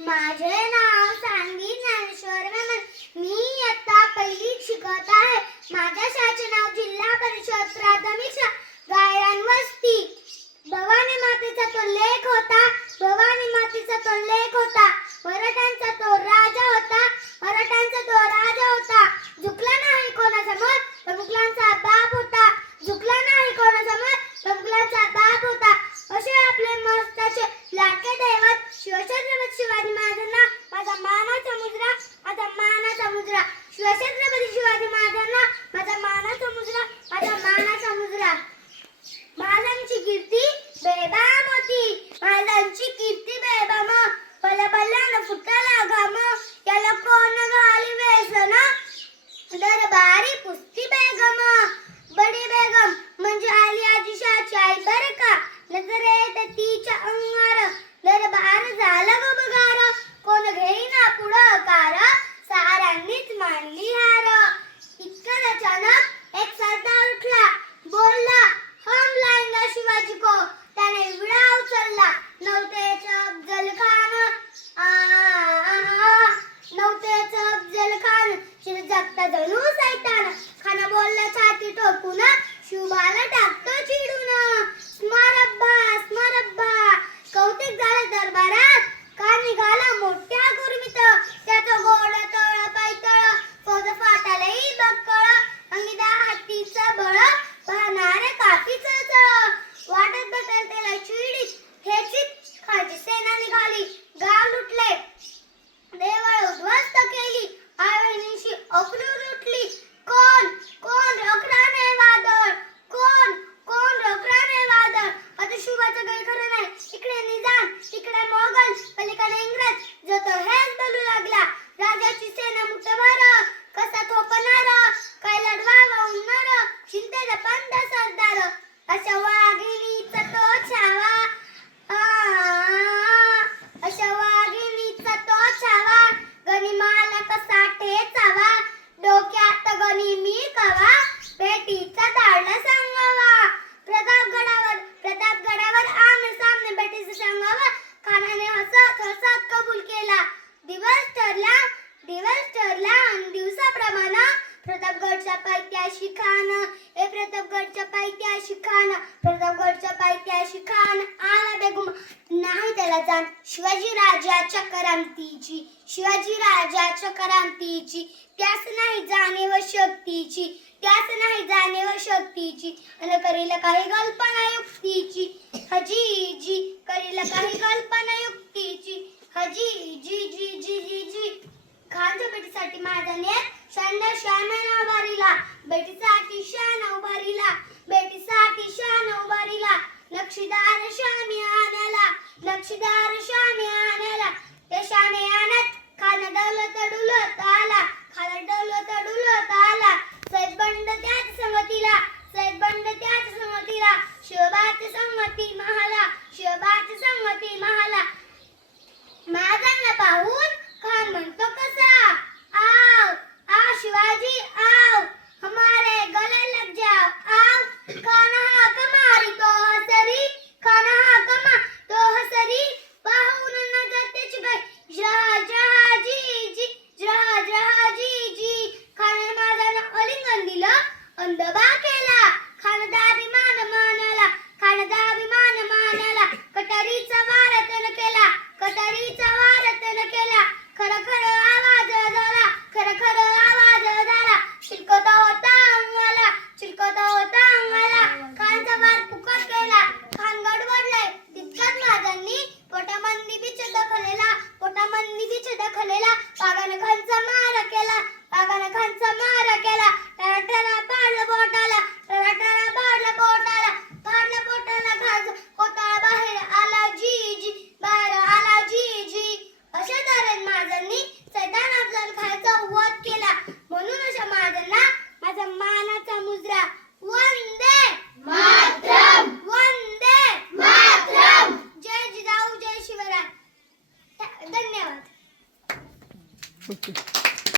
माझे नाव सांगी ज्ञानेश्वर मेमन. मी इयत्ता पहिलीत शिकत आहे. माझ्या शाळेचे नाव जिल्हा परिषद प्राथमिक शाळा गायरान वस्ती. भवानी मातेचा तो लेख होता, भवानी मातेचा तो लेख होता. मराठ्यांचा तो राजा होता, मराठ्यांचा तो राजा होता. झुकला नाही कोणासमोर, तो मुघलांचा बाप होता. झुकला नाही कोणासमोर, तो मुघलांचा बाप होता. असे आपले मस्ताचे लाडके दैवत शिवछत्रपती शिवाजी महाराजांना माझा मानाचा मुजरा, माझा मानाचा मुजरा. शिवछत्रपती शिवाजी महाराजांना माझा मानाचा मुजरा, माझा मानाचा मुजरा. महाराजांची कीर्ती बेबाम होती, महाराजांची कीर्ती बेबाम. पलपल्यानं फुटला घाम, याला कोण घाली व्यसन. दरबारी पुस्ती बेगम, बडी बेगम म्हणजे आली आजिशाची आई बरं का. नजर येत तिच्या अंगार, दरबार झाला ग बगार. कोण घेईना पुढाकार, साऱ्यांनीच मानली हार. इतकं अचानक एक सरदार उठला, बोलला हम लाएंगे शिवाजी को. त्याने विडा उचलला. नव्हतेच अफजल खान, नव्हतेच अफजल खान. शिर जगता जणू सैतान. खान बोलला छाती ठोकून, शिवबाला टाकतो चिडून. स्मरब्बा स्मरब्बा. कौतिक झालं दरबारात, का निघाला मोठ्या गुरमीत. त्याचं गोड तळ पायतळ, फौज फाटालाही बक्कळ. अंगिदा हातीचं बळ, पाहणारे काफीचं चळ. वाटत बसेल त्याला चिडीत, हेचीत खालची सेना निघाली. गाव लुटले, देवळ उद्ध्वस्त केली. आईवडिलांशी अक्रूर उठली. कोण कोण रखराने वादळ, कोण कोण रखराने वादळ. आता शिवाचं काही खरं नाही. इकडे निजाम, तिकडे मोगल, पलीकडे इंग्रज. जो तो हेच बोलू लागला. राजाची सेना मुठभर, कसा थोपणार, काय लढवावा उन्हार. चिंतेचा पंध सरदार, अशा वाघिणीचा तो छावा. अशा वाघिणीचा तो छावा. गनिमाला कसा ठेचावा, डोक्यात गणी मी कवा. बेटीचा धाडला सांगावा. प्रतापगडावर आमने सामने बेटीचं सांगावा. खानाने हसत हसत कबूल केला. दिवस ठरला आणि दिवसाप्रमाणे प्रतापगडच्या पायथ्याशी खान. प्रतापगडच्या पायथ्याशी खान, प्रतापगडच्या पायथ्याशी खान. आला बेगम नाही त्याला जाण शिवाजी राजाच्या करामतीची, शिवाजी राजाच्या करामतीची. त्यास नाही जाणीव शक्तीची, त्यास नाही जाणीव शक्तीची. अन करील काही कल्पना युक्तीची, हजी जी करील काही कल्पना युक्तीची. हजी जी जी जी जी जी. खानच्या बेटीसाठी महाराजांनी शान उभारिला. बेटीसाठी शान उभारिला, बेटीसाठी शान उभारिला. नक्षीदार शामी आण्याला, नक्षीदार शामी आण्याला. ते शाने आणत खान डौलत डुलत आला, खान डौलत डुलत आला. सैदबंड त्याच संगतीला, सैदबंड त्याच संगतीला. शिवबाची संगती महाला, शिवबाची संगती महाला. महाराजांना पाहून खान म्हणतो कसा, आओ आओ शिवाजी आओ, हमारे गले लग जाओ आओ. खान हाक मारी तो हसरी, खान हाक मारी तो हसरी. पाहून नजर त्याची गई, जहाजी जी, जहाजी जी. खानाने महाराजांना आलिंगन दिलं, अंदबा केला. खान दाभिमान मानाला, खान दाभिमान मानाला. कटारीचा वार त्यानं केला, कटारीचा वार त्यानं केला. खरं खरं आवाज झाला, खरं खरं आवाज झाला. चिलकत होता अंगाला, चिलकत होता